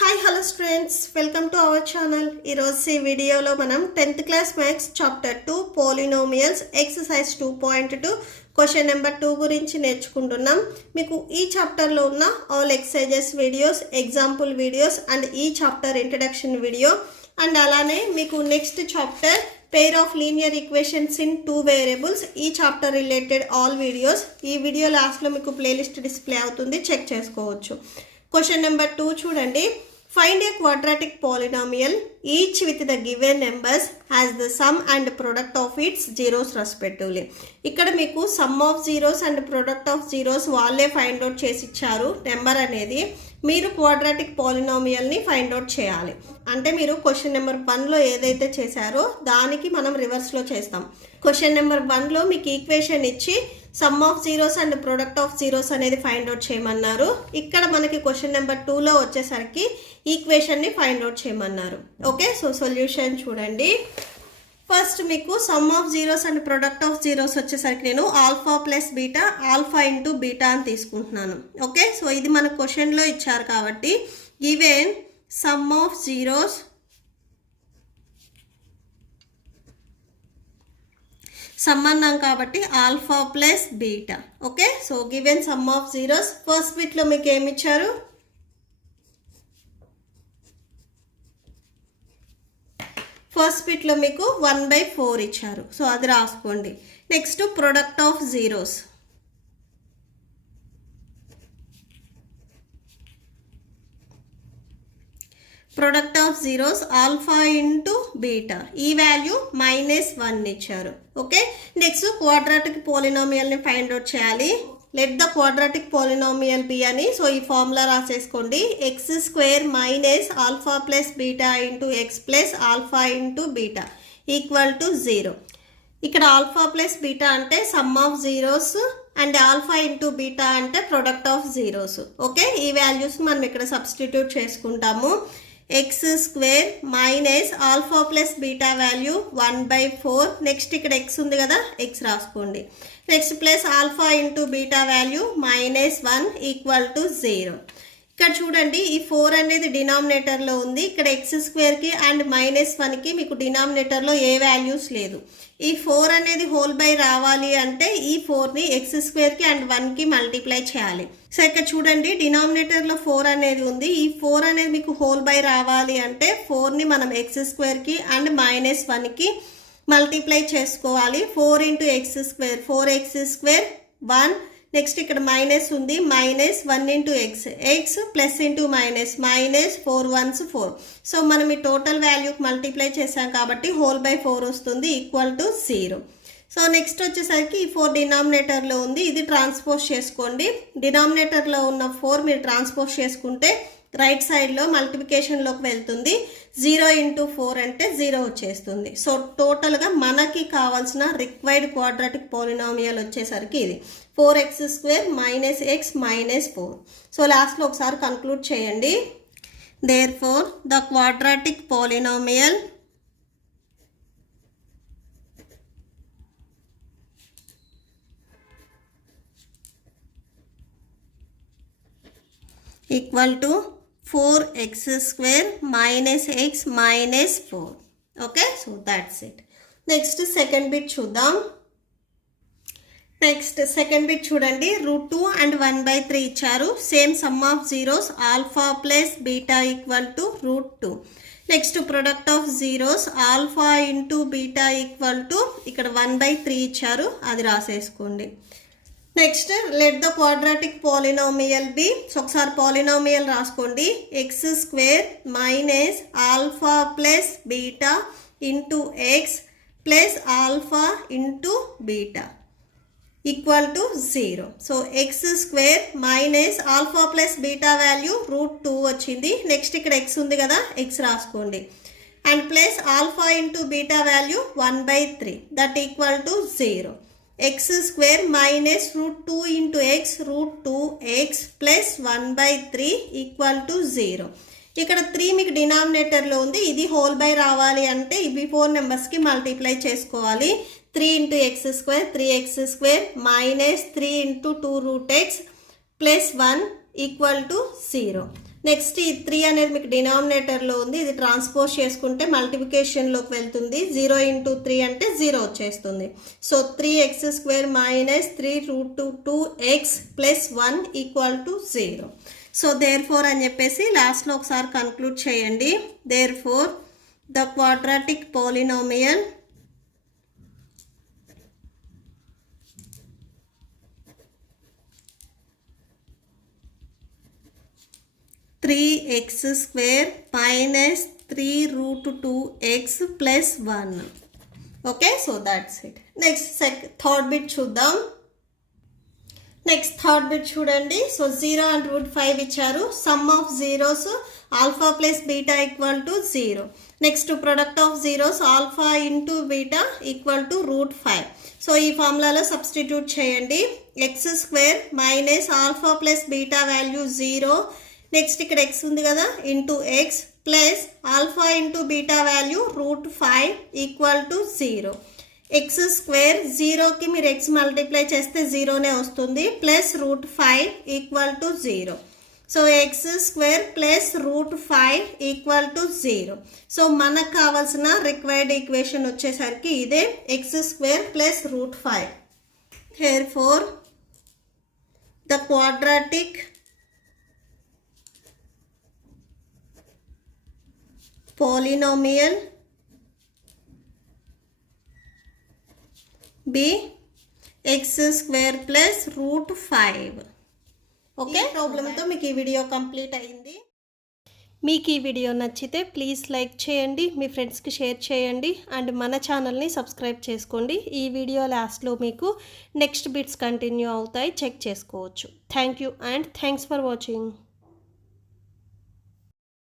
Hi hello students, welcome to our channel. ఈరోజు ఈ వీడియోలో మనం 10th class maths chapter 2 polynomials exercise 2.2 question number 2 గురించి నేర్చుకుంటున్నాం. మీకు ఈ చాప్టర్లో ఉన్న all exercises videos, example videos and ఈ చాప్టర్ ఇంట్రడక్షన్ వీడియో అండ్ అలానే మీకు next chapter pair of linear equations in 2 variables ఈ చాప్టర్ రిలేటెడ్ ఆల్ వీడియోస్ ఈ వీడియో లాస్ట్లో మీకు ప్లేలిస్ట్ డిస్ప్లే అవుతుంది, చెక్ చేసుకోవచ్చు. క్వశ్చన్ నెంబర్ 2 చూడండి. Find a quadratic polynomial each with the given numbers has the sum and product of its zeros respectively. ఇక్కడ మీకు sum of zeros and product of zeros వాళ్ళే find out చేసి ఇచ్చారు. Number అనేది మీరు quadratic పాలినామియల్ని find out చేయాలి. అంటే మీరు క్వశ్చన్ నెంబర్ 1లో ఏదైతే చేశారో దానికి మనం రివర్స్లో చేస్తాం. క్వశ్చన్ నెంబర్ 1లో మీకు ఈక్వేషన్ ఇచ్చి some of zeros and product of zeros అనేది ఫైండ్ అవుట్ చేయమన్నారు. ఇక్కడ మనకి క్వశ్చన్ నెంబర్ 2లో వచ్చేసరికి ఈక్వేషన్ని ఫైండ్ అవుట్ చేయమన్నారు. ఓకే, సో సొల్యూషన్ చూడండి. ఫస్ట్ మీకు some of zeros and product of zeros వచ్చేసరికి నేను alpha plus beta, alpha into beta అని తీసుకుంటున్నాను. ఓకే, సో ఇది మన క్వశ్చన్లో ఇచ్చారు కాబట్టి given some of zeros some అన్నాం కాబట్టి alpha plus beta. Okay, so given some of zeros first బిట్లో మీకు ఏమి ఇచ్చారు? ఫస్ట్ బిట్లో మీకు 1/4 ఇచ్చారు, సో అది రాసుకోండి. Next product of zeros, product of zeros alpha into beta, ఈ వాల్యూ -1 ఇచ్చారు. ఓకే, నెక్స్ట్ క్వాడ్రాటిక్ పోలినామియల్ని ఫైండ్ అవుట్ చేయాలి. Let the quadratic polynomial B అని, సో ఈ ఫార్ములా రాసేసుకోండి. x² minus alpha plus beta into x plus alpha into beta equal to 0. ఇక్కడ alpha plus beta అంటే sum of zeros and alpha into beta అంటే product of zeros. Okay, ఈ values మనం ఇక్కడ substitute చేసుకుంటాము. x² minus alpha plus beta value 1/4. Next ఇక్కడ x ఉంది కదా, x రాసుకోండి. Next plus alpha into beta value -1 equal to 0. ఇక్కడ చూడండి, ఈ 4 అనేది డినామినేటర్లో ఉంది. ఇక్కడ x²కి అండ్ -1కి మీకు డినామినేటర్లో ఏ వాల్యూస్ లేదు. ఈ 4 అనేది హోల్ బై రావాలి అంటే ఈ 4ని x² అండ్ 1కి మల్టిప్లై చేయాలి. సో ఇక్కడ చూడండి, డినామినేటర్లో 4 అనేది ఉంది. ఈ 4 అనేది మీకు హోల్ బై రావాలి అంటే 4ని మనం x² అండ్ -1కి మల్టిప్లై చేసుకోవాలి. 4 ఇంటూ x², 4x², 1. నెక్స్ట్ ఇక్కడ మైనస్ ఉంది, -1 into x plus into minus 4 1s 4. So మనం ఈ టోటల్ వాల్యూకి మల్టిప్లై చేసాం కాబట్టి హోల్ బై 4 వస్తుంది ఈక్వల్ టు 0. సో నెక్స్ట్ వచ్చేసరికి ఈ 4 డినామినేటర్లో ఉంది, ఇది ట్రాన్స్పోజ్ చేసుకోండి. డినామినేటర్లో ఉన్న 4 మీరు ట్రాన్స్పోజ్ చేసుకుంటే రైట్ సైడ్లో మల్టిప్లికేషన్లోకి వెళ్తుంది. 0 ఇంటూ 4 అంటే 0 వచ్చేస్తుంది. సో టోటల్గా మనకి కావాల్సిన రిక్వైర్డ్ క్వాడ్రాటిక్ పోలినామియల్ వచ్చేసరికి ఇది 4x² minus x minus 4. So లాస్ట్లో ఒకసారి కన్క్లూడ్ చేయండి. Therefore the quadratic polynomial equal to 4x² minus x minus 4. Okay, so that's it. Next second bit చూద్దాం. నెక్స్ట్ సెకండ్ బిట్ చూడండి. √2 అండ్ 1/3 ఇచ్చారు. Same sum of zeros alpha plus beta equal to √2. Next product of zeros alpha into beta equal to ఇక్కడ 1/3 ఇచ్చారు, అది రాసేసుకోండి. Next let the quadratic polynomial B, so ఒకసారి polynomial రాసుకోండి. x² minus alpha plus beta into x plus alpha into beta equal to 0. So x² minus alpha plus beta value √2 వచ్చింది. Next ఇక్కడ x ఉంది కదా, x రాసుకోండి. And plus alpha into beta value 1/3 that equal to 0. x² minus √2 into X √2x plus 1/3 equal to 0. ఇక్కడ 3 మీకు డినామినేటర్లో ఉంది, ఇది whole by రావాలి అంటే ఇవి 4 నెంబర్స్కి మల్టిప్లై చేసుకోవాలి. 3 into x² 3x² minus 3 into 2√x plus 1 equal to 0. Next ఈ 3 అనేది మీకు డినామినేటర్లో ఉంది, ఇది ట్రాన్స్పోజ్ చేసుకుంటే మల్టిప్లికేషన్లోకి వెళ్తుంది. 0 × 3 అంటే 0 వచ్చేస్తుంది. So 3x² minus 3√2x plus 1 = 0. So therefore అని చెప్పేసి లాస్ట్లో ఒకసారి కన్క్లూడ్ చేయండి. Therefore the quadratic polynomial (3x² minus 3√2x plus 1). Okay, so that's it. Next third bit చూద్దాం. నెక్స్ట్ థర్డ్ బిట్ చూడండి. సో 0 and √5 ఇచ్చారు. Some of zeros alpha plus beta = 0. Next product of zeros alpha into beta = √5. So ఈ ఫార్ములాలో substitute చేయండి. x² minus alpha plus beta value 0. Next ఇక్కడ x ఉంది కదా, into x plus alpha into beta value √5 = 0. x² 0కి మీరు x multiply చేస్తే 0నే వస్తుంది, plus √5 = 0. So x² plus √5 = 0. So మనకు కావాల్సిన రిక్వైర్డ్ ఈక్వేషన్ వచ్చేసరికి ఇదే, x² plus √5. Therefore the quadratic polynomial be x² plus √5. Okay, ప్రాబ్లంతో మీకు ఈ వీడియో కంప్లీట్ అయింది. మీకు ఈ వీడియో నచ్చితే ప్లీజ్ లైక్ చేయండి, మీ ఫ్రెండ్స్కి షేర్ చేయండి, అండ్ మన ఛానల్ని సబ్స్క్రైబ్ చేసుకోండి. ఈ వీడియో లాస్ట్లో మీకు నెక్స్ట్ బిట్స్ కంటిన్యూ అవుతాయి, చెక్ చేసుకోవచ్చు. Thank you and thanks for watching.